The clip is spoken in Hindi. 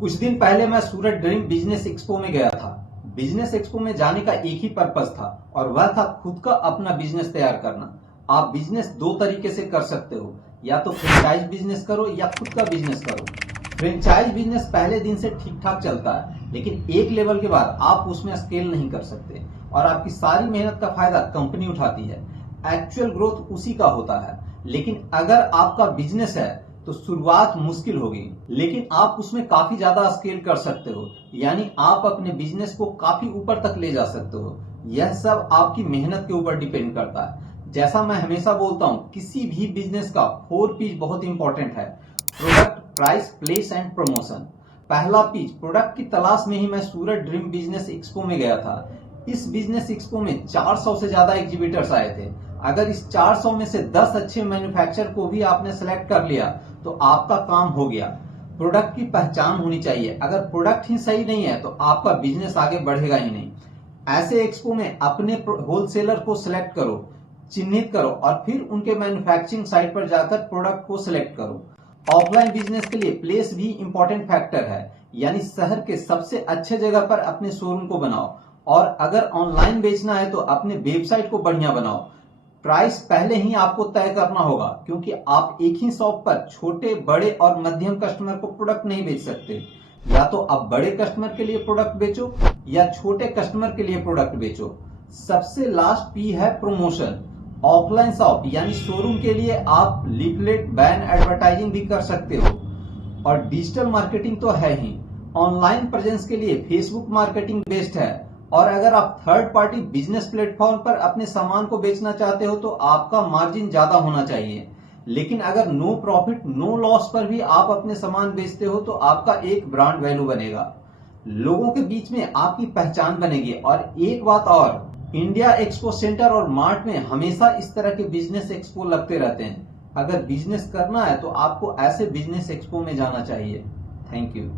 कुछ दिन पहले मैं सूरत ड्रीम बिजनेस एक्सपो में गया था। बिजनेस एक्सपो में जाने का एक ही पर्पस था और वह था खुद का अपना बिजनेस तैयार करना। आप बिजनेस दो तरीके से कर सकते हो, या तो फ्रेंचाइज बिजनेस करो या खुद का बिजनेस करो। फ्रेंचाइज बिजनेस पहले दिन से ठीक ठाक चलता है, लेकिन एक लेवल के बाद आप उसमें स्केल नहीं कर सकते और आपकी सारी मेहनत का फायदा कंपनी उठाती है। एक्चुअल ग्रोथ उसी का होता है। लेकिन अगर आपका बिजनेस है तो शुरुआत मुश्किल होगी, लेकिन आप उसमें काफी ज्यादा स्केल कर सकते हो, यानी आप अपने बिजनेस को काफी ऊपर तक ले जा सकते हो। यह सब आपकी मेहनत के ऊपर डिपेंड करता है। जैसा मैं हमेशा बोलता हूँ, किसी भी बिजनेस का 4 P's बहुत इंपॉर्टेंट है: product, price, place and promotion. पहला पीज प्रोडक्ट की तलाश में ही मैं सूरत ड्रीम बिजनेस एक्सपो में गया था। इस बिजनेस एक्सपो में 400 से ज्यादा एग्जीबिटर्स आए थे। अगर इस 400 में से 10 अच्छे मैन्युफैक्चरर को भी आपने सेलेक्ट कर लिया तो आपका काम हो गया। प्रोडक्ट की पहचान होनी चाहिए। अगर प्रोडक्ट ही सही नहीं है तो आपका बिजनेस आगे बढ़ेगा ही नहीं। ऐसे एक्सपो में अपने होलसेलर को सिलेक्ट करो, चिन्हित करो और फिर उनके मैन्युफैक्चरिंग साइट पर जाकर प्रोडक्ट को सिलेक्ट करो। ऑफलाइन बिजनेस के लिए प्लेस भी इंपॉर्टेंट फैक्टर है, यानी शहर के सबसे अच्छे जगह पर अपने शोरूम को बनाओ। और अगर ऑनलाइन बेचना है तो अपने वेबसाइट को बढ़िया बनाओ। प्राइस पहले ही आपको तय करना होगा, क्योंकि आप एक ही शॉप पर छोटे, बड़े और मध्यम कस्टमर को प्रोडक्ट नहीं बेच सकते। या तो आप बड़े कस्टमर के लिए प्रोडक्ट बेचो या छोटे कस्टमर के लिए प्रोडक्ट बेचो। सबसे लास्ट पी है प्रमोशन। ऑफलाइन शॉप यानी शोरूम के लिए आप लीफलेट, बैन, एडवर्टाइजिंग भी कर सकते हो और डिजिटल मार्केटिंग तो है ही। ऑनलाइन प्रेजेंस के लिए फेसबुक मार्केटिंग बेस्ट है। और अगर आप थर्ड पार्टी बिजनेस प्लेटफॉर्म पर अपने सामान को बेचना चाहते हो तो आपका मार्जिन ज्यादा होना चाहिए। लेकिन अगर नो प्रॉफिट नो लॉस पर भी आप अपने सामान बेचते हो तो आपका एक ब्रांड वैल्यू बनेगा, लोगों के बीच में आपकी पहचान बनेगी। और एक बात और, इंडिया एक्सपो सेंटर और मार्ट में हमेशा इस तरह के बिजनेस एक्सपो लगते रहते हैं। अगर बिजनेस करना है तो आपको ऐसे बिजनेस एक्सपो में जाना चाहिए। Thank you.